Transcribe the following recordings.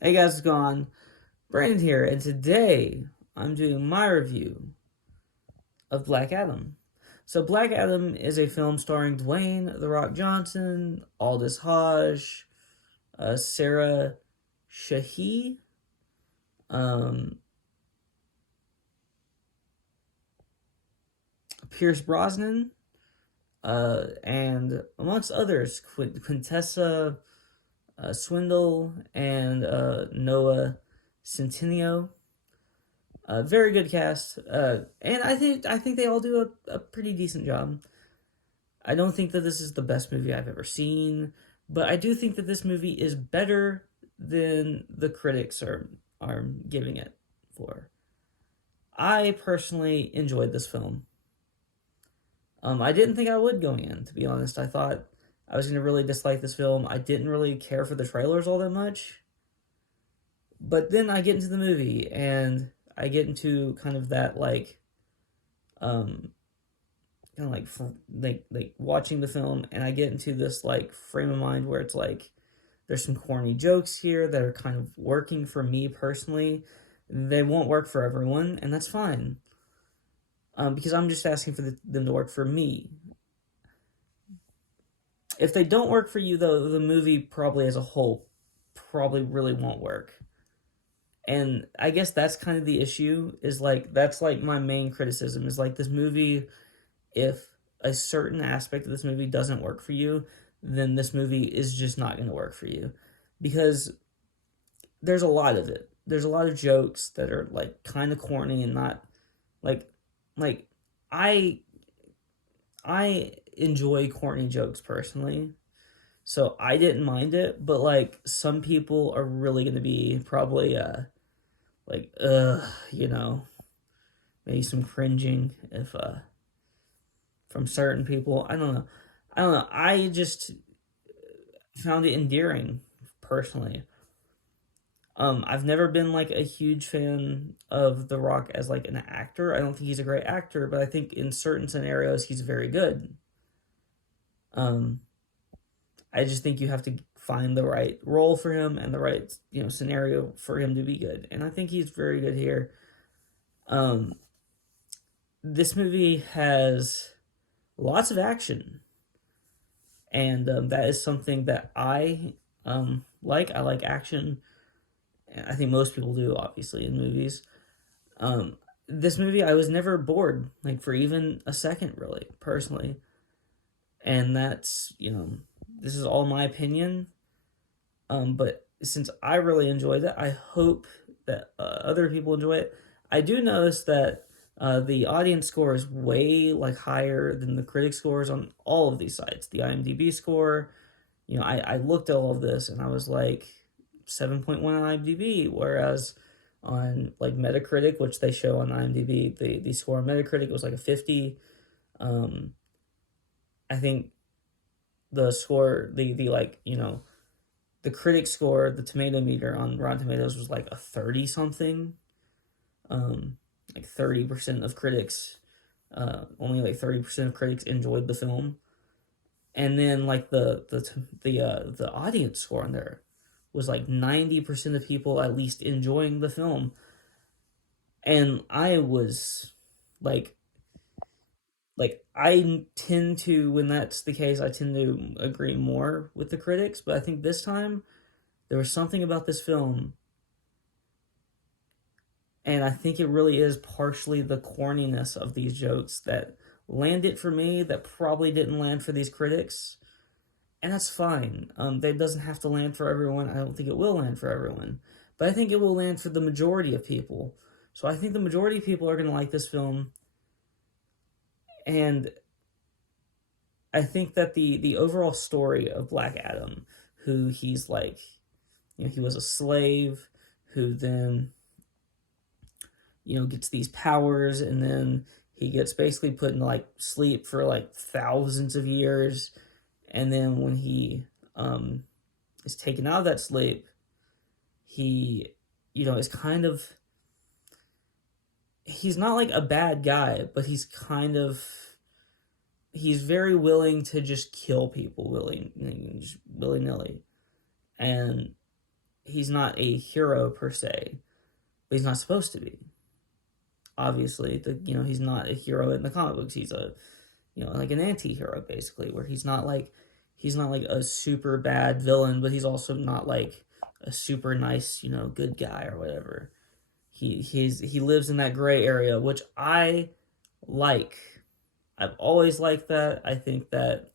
Hey guys, what's going on? Brandon here, and today I'm doing my review of Black Adam. So, Black Adam is a film starring Dwayne The Rock Johnson, Aldous Hodge, Sarah Shahi, um, Pierce Brosnan, and amongst others, Quintessa Swindle and Noah Centineo. Very good cast, and I think they all do a pretty decent job. I don't think that this is the best movie I've ever seen, but I do think that this movie is better than the critics are giving it for. I personally enjoyed this film. I didn't think I would going in, to be honest. I thought I was gonna really dislike this film. I didn't really care for the trailers all that much, but then I get into the movie and I get into kind of that um kind of like watching the film, and I get into this like frame of mind where it's like there's some corny jokes here that are kind of working for me personally. They won't work for everyone, and that's fine. Because I'm just asking for them to work for me. If they don't work for you, though, the movie probably as a whole probably really won't work. And I guess that's kind of the issue. Is like that's like my main criticism is like this movie, if a certain aspect of this movie doesn't work for you, then this movie is just not going to work for you. Because there's a lot of it. There's a lot of jokes that are like kind of corny and not like like I I enjoy corny jokes personally. So I didn't mind it, but like some people are really going to be probably like you know, maybe some cringing if from certain people. I don't know. I don't know. I just found it endearing personally. I've never been like a huge fan of The Rock as like an actor. I don't think he's a great actor, but I think in certain scenarios he's very good. Um, I just think you have to find the right role for him and the right scenario for him to be good, and I think he's very good here. Um, this movie has lots of action, and that is something that I like. I like action. I think most people do, obviously, in movies. Um, this movie, I was never bored, like for even a second, really, personally. And that's, this is all my opinion. But since I really enjoyed it, I hope that other people enjoy it. I do notice that the audience score is way like higher than the critic scores on all of these sites. The IMDb score, I looked at all of this and I was like 7.1 on IMDb, whereas on like Metacritic, which they show on IMDb, the score on Metacritic was like a 50. Um, I think the score, the like, the critic score, the tomato meter on Rotten Tomatoes was like a 30 something. Like 30% of critics, only like 30% of critics enjoyed the film. And then like the audience score on there was like 90% of people at least enjoying the film. And I was like I tend to, when that's the case, I tend to agree more with the critics, but I think this time there was something about this film, and I think it really is partially the corniness of these jokes that landed for me that probably didn't land for these critics, and that's fine. That doesn't have to land for everyone. I don't think it will land for everyone, but I think it will land for the majority of people. So I think the majority of people are going to like this film, and I think that the overall story of Black Adam, who he's like, he was a slave who then gets these powers, and then he gets basically put in like sleep for like thousands of years, and then when he is taken out of that sleep, he is kind of, he's not like a bad guy, but he's very willing to just kill people willy nilly, and he's not a hero per se, but he's not supposed to be. Obviously, he's not a hero in the comic books. He's a like an anti-hero basically, where he's not like a super bad villain, but he's also not like a super nice, good guy or whatever. He lives in that gray area, which I like. I've always liked that. I think that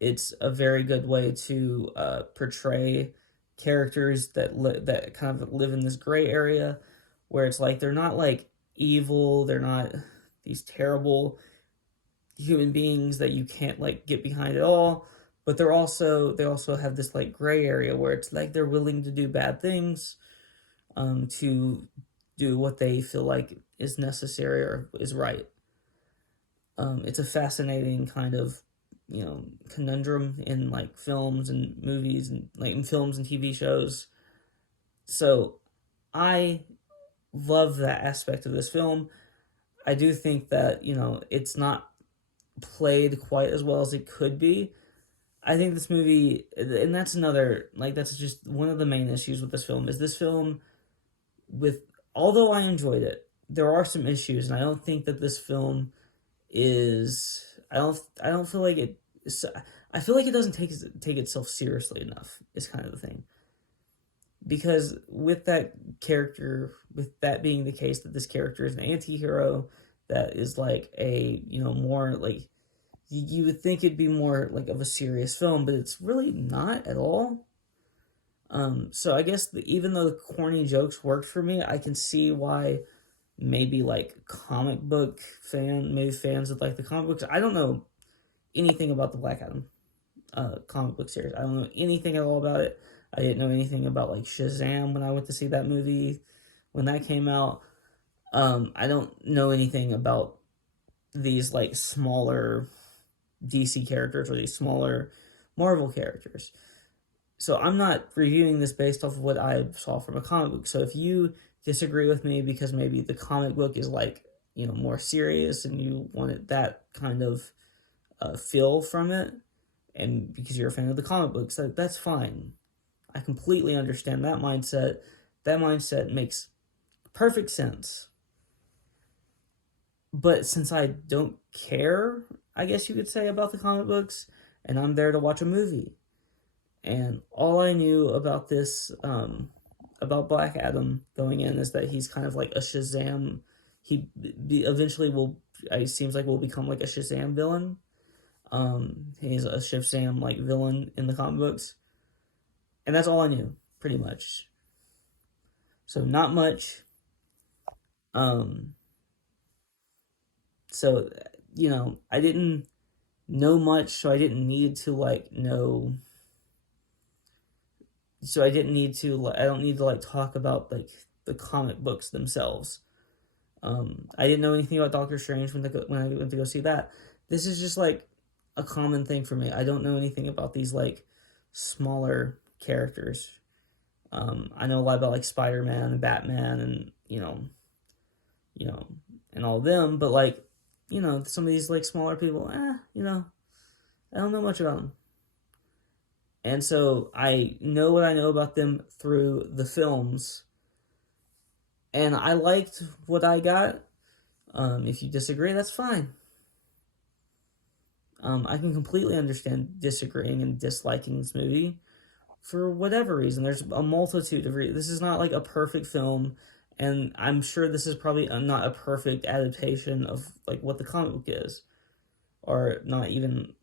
it's a very good way to portray characters that kind of live in this gray area, where it's like they're not like evil, they're not these terrible human beings that you can't like get behind at all, but they also have this like gray area where it's like they're willing to do bad things, to do what they feel like is necessary or is right. It's a fascinating kind of conundrum in like films and movies and like in films and TV shows. So I love that aspect of this film. I do think that it's not played quite as well as it could be. I think this movie, and that's another, like, that's just one of the main issues with this film, is this film, with, although I enjoyed it, there are some issues, and I don't think that this film is, I don't feel like it, I feel like it doesn't take itself seriously enough, is kind of the thing. Because with that character, with that being the case, that this character is an anti-hero, that is like a, more like, you would think it'd be more like of a serious film, but it's really not at all. So I guess even though the corny jokes worked for me, I can see why maybe like maybe fans of like the comic books. I don't know anything about the Black Adam comic book series. I don't know anything at all about it. I didn't know anything about like Shazam when I went to see that movie when that came out. I don't know anything about these like smaller DC characters or these smaller Marvel characters. So I'm not reviewing this based off of what I saw from a comic book. So if you disagree with me because maybe the comic book is like, more serious and you wanted that kind of feel from it, and because you're a fan of the comic books, that's fine. I completely understand that mindset. That mindset makes perfect sense. But since I don't care, I guess you could say, about the comic books, and I'm there to watch a movie, and all I knew about this, about Black Adam going in, is that he's kind of like a Shazam. Eventually will, it seems like, will become like a Shazam villain. He's a Shazam like villain in the comic books, and that's all I knew, pretty much. So not much. So I didn't know much, so I didn't need to like know. So I didn't need to. I don't need to like talk about like the comic books themselves. I didn't know anything about Doctor Strange when I went to go see that. This is just like a common thing for me. I don't know anything about these like smaller characters. I know a lot about like Spider-Man and Batman and and all of them, but like some of these like smaller people, I don't know much about them. And so I know what I know about them through the films, and I liked what I got. If you disagree, that's fine. I can completely understand disagreeing and disliking this movie for whatever reason. There's a multitude of reasons. This is not like a perfect film, and I'm sure this is probably not a perfect adaptation of like what the comic book is, or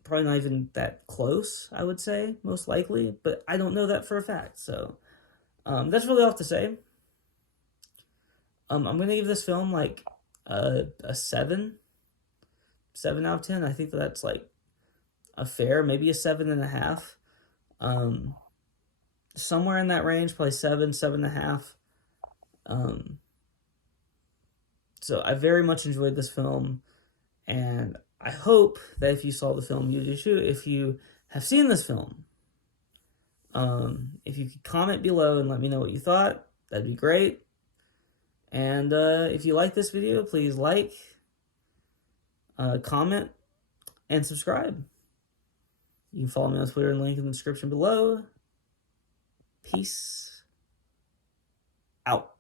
probably not even that close, I would say, most likely, but I don't know that for a fact. So that's really all to say. I'm gonna give this film like a 7 out of 10. I think that's like a fair, maybe a 7.5. Somewhere in that range, probably 7.5. So I very much enjoyed this film, and I hope that if you saw the film, you do too. If you have seen this film, if you could comment below and let me know what you thought, that'd be great. And if you like this video, please like, comment, and subscribe. You can follow me on Twitter and link in the description below. Peace. out.